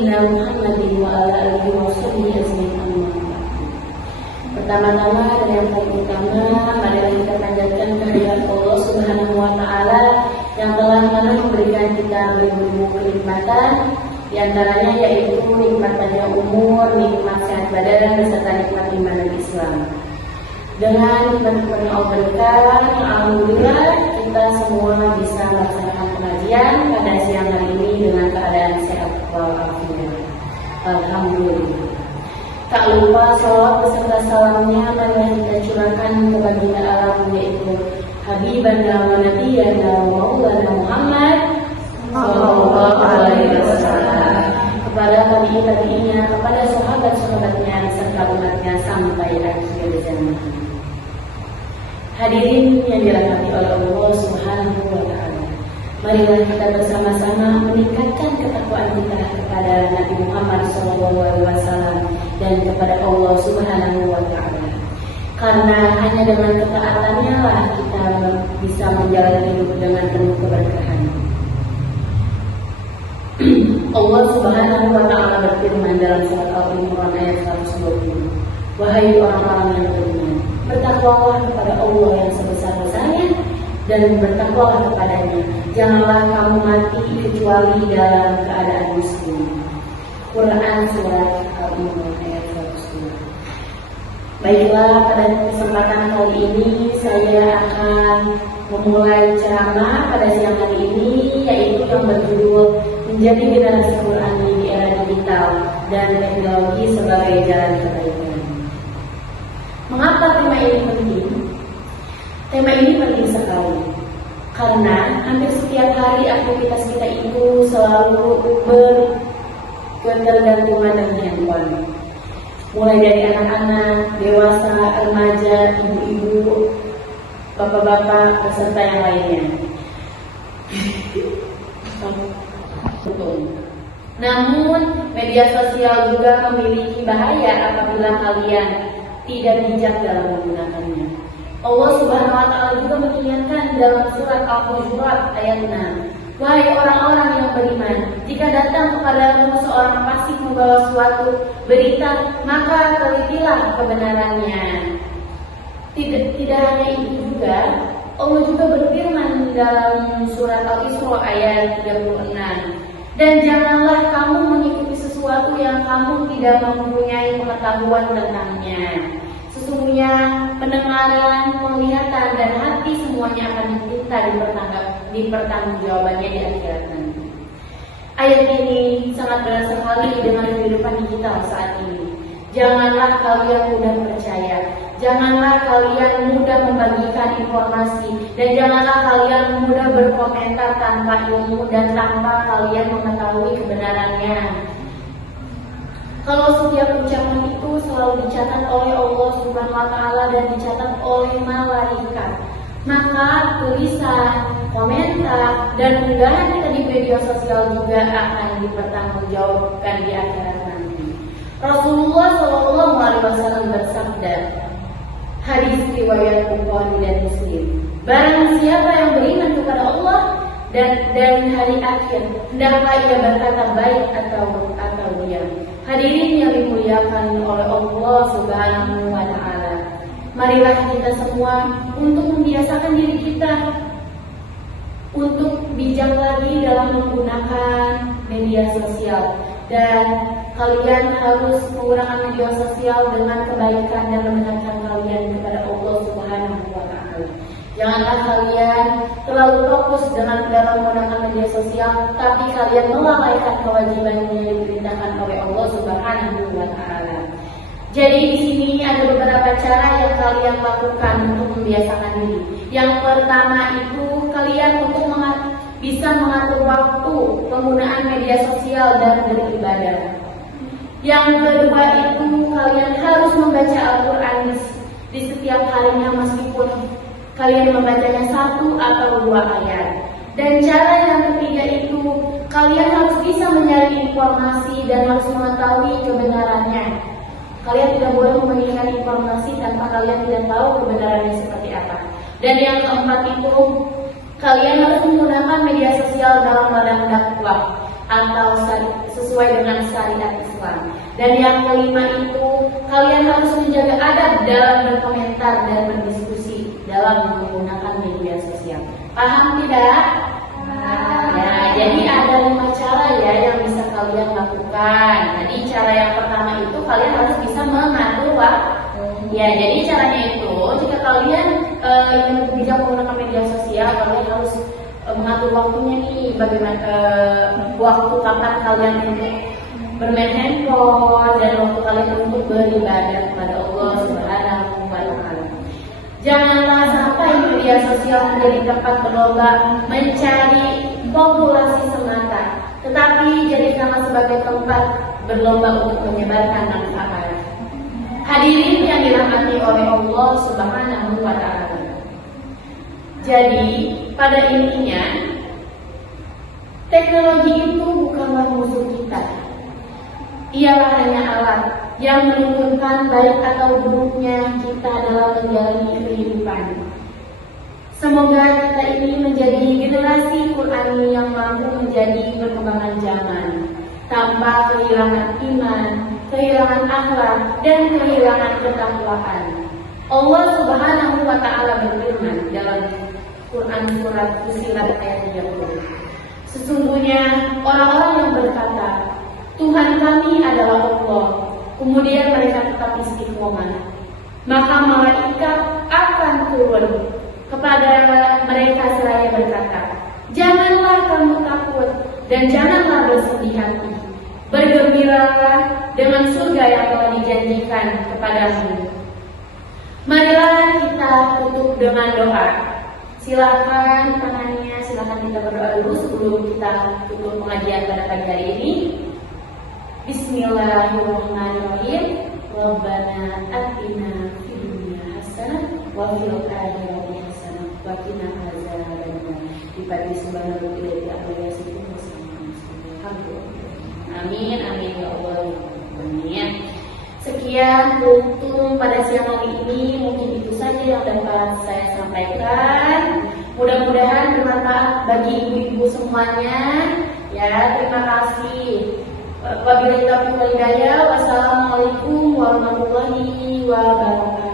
sayyidina Muhammadin wa ala alihi wa sahbihi ajma'in. Pertama-tama dan yang paling utama, marilah kita panjatkan kehadirat Allah Subhanahu wa taala yang telah memberikan kita berbagai kenikmatan, di antaranya yaitu nikmat panjang umur, nikmat sehat badan, beserta nikmat iman dan Islam. Dengan nikmat yang Allah berikan, alhamdulillah kita semua bisa melaksanakan pengajian pada siang hari ini dengan keadaan sehat walafiat. Alhamdulillah. Tak lupa salawat beserta salamnya marilah kita curahkan ke baginda alam, yaitu Habibana wa Nabiyana wa Maulana Muhammad sallallahu alaihi wasallam, kepada tabi'in-tabi'innya, kepada sahabat-sahabatnya serta umatnya sampai akhir zaman. Hadirin yang dirahmati oleh Allah Subhanahu wa taala, marilah kita bersama-sama meningkatkan ketakwaan kita kepada Nabi Muhammad SAW dan kepada Allah Subhanahu wa taala. Karena hanya dengan ketaatannya lah kita bisa menjalani hidup dengan penuh keberkahan. Allah Subhanahu wa taala berfirman dalam surat Al-Imran ayat 120, wahai orang-orang yang beriman, bertakwalah kepada Allah yang sebesar-besarnya dan bertakwalah kepadanya. Janganlah kamu mati kecuali dalam keadaan muslim. Quran surat Al-Imran ayat 120. Baiklah, pada kesempatan kali ini saya akan memulai ceramah pada siang hari ini, yaitu yang berjudul Menjadi Generasi Qurani di Era Digital dan Teknologi sebagai Jalan Kebaikan. Mengapa tema ini penting? Tema ini penting sekali karena hampir setiap hari aktivitas kita itu selalu berketergantungan dengan handphone. Mulai dari anak-anak, dewasa, remaja, ibu-ibu, bapak-bapak, beserta yang lainnya. Namun, media sosial juga memiliki bahaya apabila kalian tidak bijak dalam menggunakannya. Allah Subhanahu wa taala juga mengingatkan dalam surat Al-Hujurat ayat 6, wahai orang-orang yang beriman, jika datang kepadamu seorang fasik membawa suatu berita, maka telitilah kebenarannya. Tidak hanya itu juga, Allah juga berfirman dalam surat Al-Isra ayat 36, dan janganlah kamu mengikuti sesuatu yang kamu tidak mempunyai pengetahuan tentangnya. Sesungguhnya pendengaran, penglihatan, dan hati semuanya akan diminta dipertanggungjawabannya di akhirat nanti. Ayat ini sangat benar sekali dengan kehidupan digital saat ini. Janganlah kalian mudah percaya, janganlah kalian mudah membagikan informasi, dan janganlah kalian mudah berkomentar tanpa ilmu dan tanpa kalian mengetahui kebenarannya. Kalau setiap ucapan itu selalu dicatat oleh Allah Subhanahu wa taala dan dicatat oleh malaikat, maka tulisan, komentar, dan unggahan kita di media sosial juga akan dipertanggungjawabkan di akhirat nanti. Rasulullah SAW bersabda, hadis riwayat Bukhari dan Muslim, barang siapa yang beriman kepada Allah dan hari akhir, hendaklah ia berkata baik atau diam. Hadirin yang dimuliakan oleh Allah Subhanahu wa taala, marilah kita semua untuk membiasakan diri kita untuk bijak lagi dalam menggunakan media sosial, dan kalian harus menggunakan media sosial dengan kebaikan dan mendekatkan kalian kepada Allah Subhanahu wa taala. Janganlah kalian terlalu fokus dalam menggunakan media sosial, tapi kalian melalaikan kewajiban yang diperintahkan oleh Allah Subhanahu wa taala. Jadi di sini ada beberapa cara yang kalian lakukan untuk membiasakan diri. Yang pertama itu kalian untuk bisa mengatur waktu penggunaan media sosial dan beribadah. Yang kedua itu kalian harus membaca Al-Quran di setiap harinya, meskipun kalian membacanya 1 atau 2 ayat. Dan cara yang ketiga itu kalian harus bisa mencari informasi dan harus mengetahui kebenarannya. Kalian tidak boleh memberikan informasi tanpa kalian tidak tahu kebenarannya seperti apa. Dan yang keempat itu kalian harus menggunakan media sosial dalam ladang dakwah atau sesuai sesuai dengan syariat Islam. Dan yang kelima itu, kalian harus menjaga adab dalam berkomentar dan berdiskusi dalam menggunakan media sosial. Paham tidak? Ya, jadi ada 5 cara ya yang bisa kalian lakukan. Jadi cara yang pertama itu kalian harus bisa mengatur waktu. Ya, jadi caranya itu jika kalian ingin bijak menggunakan media sosial, kalian harus mengatur waktunya nih. Bagaimana waktu kapan kalian bermain handphone dan waktu kalian untuk beribadah kepada Allah Subhanahu wa Ta'ala. Janganlah sampai media sosial menjadi tempat berlomba mencari populasi semata, tetapi jadikanlah sebagai tempat berlomba untuk menyebarkan manfaat. Hadirin yang dirahmati oleh Allah Subhanahu wa Ta'ala. Jadi, pada intinya teknologi itu bukanlah musuh kita. Ialah hanya alat yang menentukan baik atau buruknya kita dalam menjalani kehidupan. Semoga kita ini menjadi generasi Qur'ani yang mampu menjadi perkembangan zaman tanpa kehilangan iman, kehilangan akhlak, dan kehilangan ketakwaan. Allah Subhanahu wa Ta'ala berfirman dalam Quran surat Fussilat ayat 30. Sesungguhnya orang-orang yang berkata, Tuhan kami adalah Allah, kemudian mereka tetap istiqomah, maka malaikat akan turun kepada mereka seraya berkata, janganlah kamu takut dan janganlah bersedih hati, bergembiralah dengan surga yang telah dijanjikan kepadamu. Marilah kita tutup dengan doa. Silakan tangannya, silakan kita berdoa dulu sebelum kita tutup pengajian pada pagi hari ini. Bismillahirrahmanirrahim. Rabbana atina fid dunya hasanah wa fil akhirati hasanah wa qina adzabannar. Dipati subhanahu wa ta'ala sikum amin amin ya Allah amin. Sekian untuk pada siang hari ini, mungkin itu saja yang dapat saya sampaikan. Mudah-mudahan bermanfaat bagi ibu-ibu semuanya. Ya, terima kasih. Wabillahi taufiq wal hidayah. Wassalamualaikum warahmatullahi wabarakatuh.